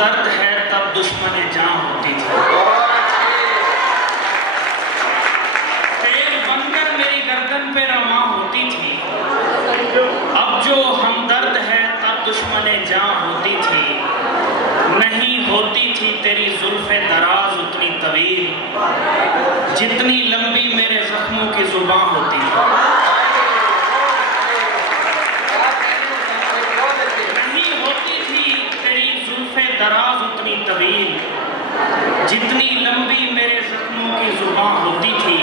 दर्द है तब दुश्मन जान होती थी। तेल बनकर मेरी गर्दन पे रवां होती थी। अब जो हमदर्द है तब दुश्मन जान होती थी। नहीं होती थी तेरी जुल्फे दराज उतनी तवील, जितनी लंबी मेरे जख्मों की जुबान होती थी। नहीं होती थी तेरी जुल्फे दराज उतनी तवील, जितनी लंबी मेरे जख्मों की जुबान होती थी।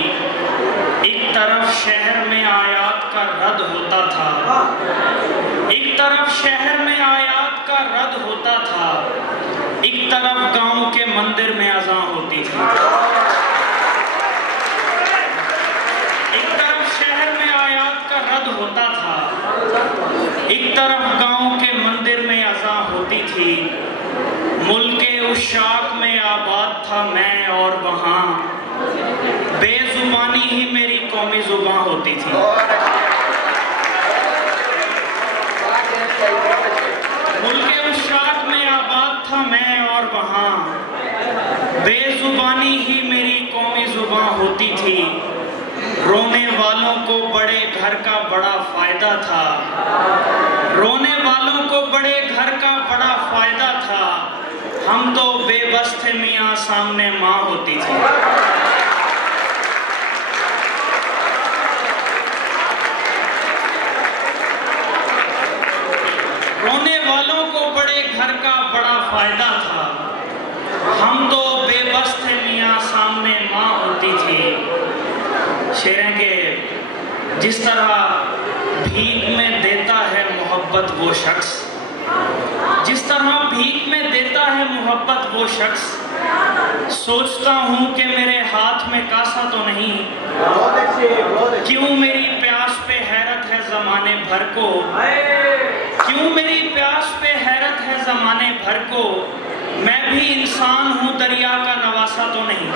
एक तरफ शहर में आयात का रद होता था, एक तरफ शहर में आयात का रद होता था, एक तरफ गांव के मंदिर में अज़ां होती थी। एक तरफ शहर में आयात का रद होता था, एक तरफ गांव के मंदिर में अज़ां होती थी। मुल्के उशाक में आबाद था मैं और वहां बेजुबानी ही मेरी कौमी जुबान होती थी। मुल्के उशाक में आबाद था मैं और वहां बेजुबानी ही मेरी कौमी जुबान होती थी। रोने वालों को बड़े घर का बड़ा फायदा था, रोने वालों को बड़े घर का बड़ा फायदा था। हम तो बेबस थे मियाँ सामने माँ होती थी। रोने वालों को बड़े घर का बड़ा फायदा था, हम तो बेबस थे मियाँ सामने माँ होती थी। शेर के जिस तरह भीख में देता है मोहब्बत वो शख्स, जिस तरह भीख में देता है मोहब्बत वो शख्स, सोचता हूँ कि मेरे हाथ में कासा तो नहीं, क्यों मेरी प्यास पे हैरत है जमाने भर को, क्यों मेरी प्यास पे हैरत है जमाने भर को। मैं भी इंसान हूँ दरिया का नवासा तो नहीं।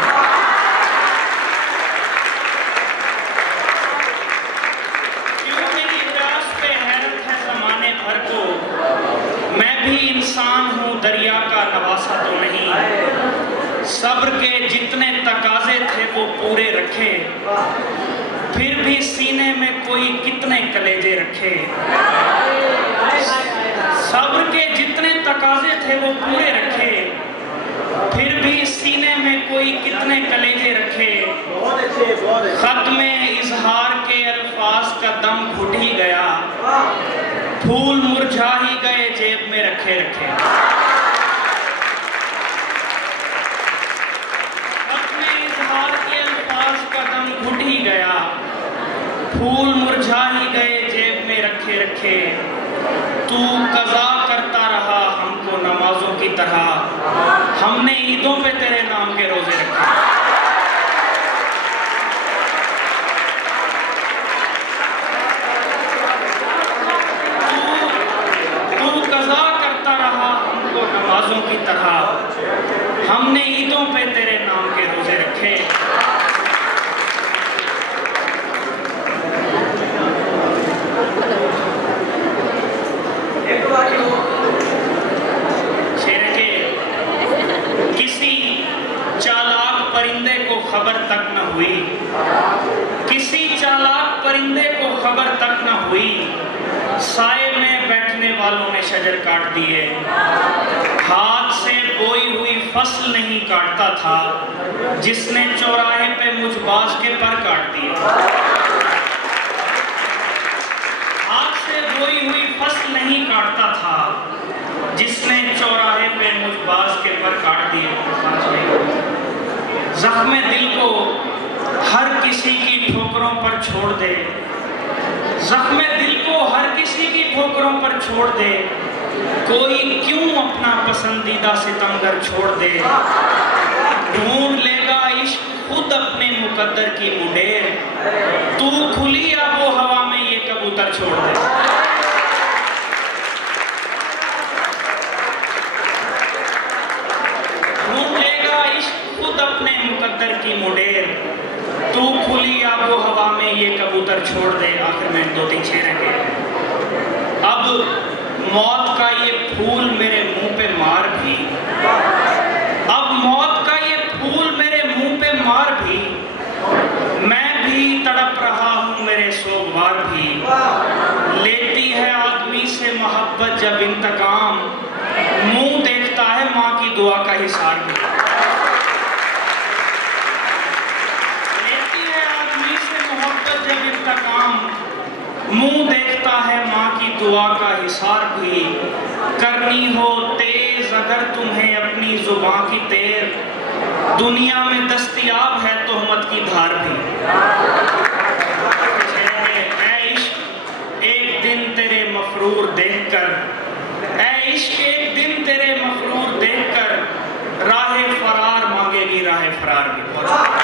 क्यों मेरी प्यास पे हैरत है जमाने भर को, मैं भी इंसान हूँ दरिया का नवासा तो नहीं। सब्र के जितने तकाजे थे वो पूरे रखे, फिर भी सीने में कोई कितने कलेजे रखे। सब्र के जितने तकाजे थे वो पूरे रखे, फिर भी सीने में कोई कितने कलेजे रखे। खत में इजहार के अल्फाज का दम घुट ही गया, फूल मुरझा ही गए जेब में रखे रखे। खत में इजहार के अल्फाज का दम घुट ही गया, फूल मुरझा ही गए जेब में रखे रखे। तू कज़ा करता रहा हमको नमाजों की तरह, हमने ईदों पे तेरे नाम के रोजे रखे। तू कज़ा करता रहा हमको नमाजों की तरह, हमने ईदों पे तेरे नाम के रोजे रखे। शेर के किसी चालाक परिंदे को खबर तक न हुई, किसी चालाक परिंदे को खबर तक न हुई, साए में बैठने वालों ने शजर काट दिए। हाथ से बोई हुई फसल नहीं काटता था, जिसने चौराहे पे मुझ बाज के पर काट दिए। हाथ से बोई हुई फसल नहीं काटता था, जिसने चौराहे पे मुझ बाज के पर काट दिए। जख्म दिल को हर किसी की ठोकरों पर छोड़ दे, जख्म दिल को हर किसी की ठोकरों पर छोड़ दे। कोई क्यों अपना पसंदीदा सितमगर छोड़ दे, ढूंढ लेगा इश्क खुद अपने मुकद्दर की मुंडेर। तू खुली आबो हवा में ये कबूतर छोड़ दे। ढूंढ लेगा इश्क खुद अपने मुकद्दर की मुंडेर। तू खुली आबो हवा में ये कबूतर छोड़ दे। आखिर में 2-3 शेर हैं। अब मौत का ये फूल मेरे मुंह पे मार भी मोहब्बत जब इंतकाम, मुंह देखता है माँ की दुआ का हिसार भी। लेती है आदमी से मोहब्बत जब इंतकाम, मुंह देखता है माँ की दुआ का हिसार भी। करनी हो तेज अगर तुम्हें अपनी जुबान की तेर, दुनिया में दस्तयाब है तोहमत की धार भी। ऐ इश्क एक दिन तेरे मफरूर देखकर, ऐ इश्क एक दिन तेरे मफरूर देखकर, राह फरार मांगेगी राह फरार भी।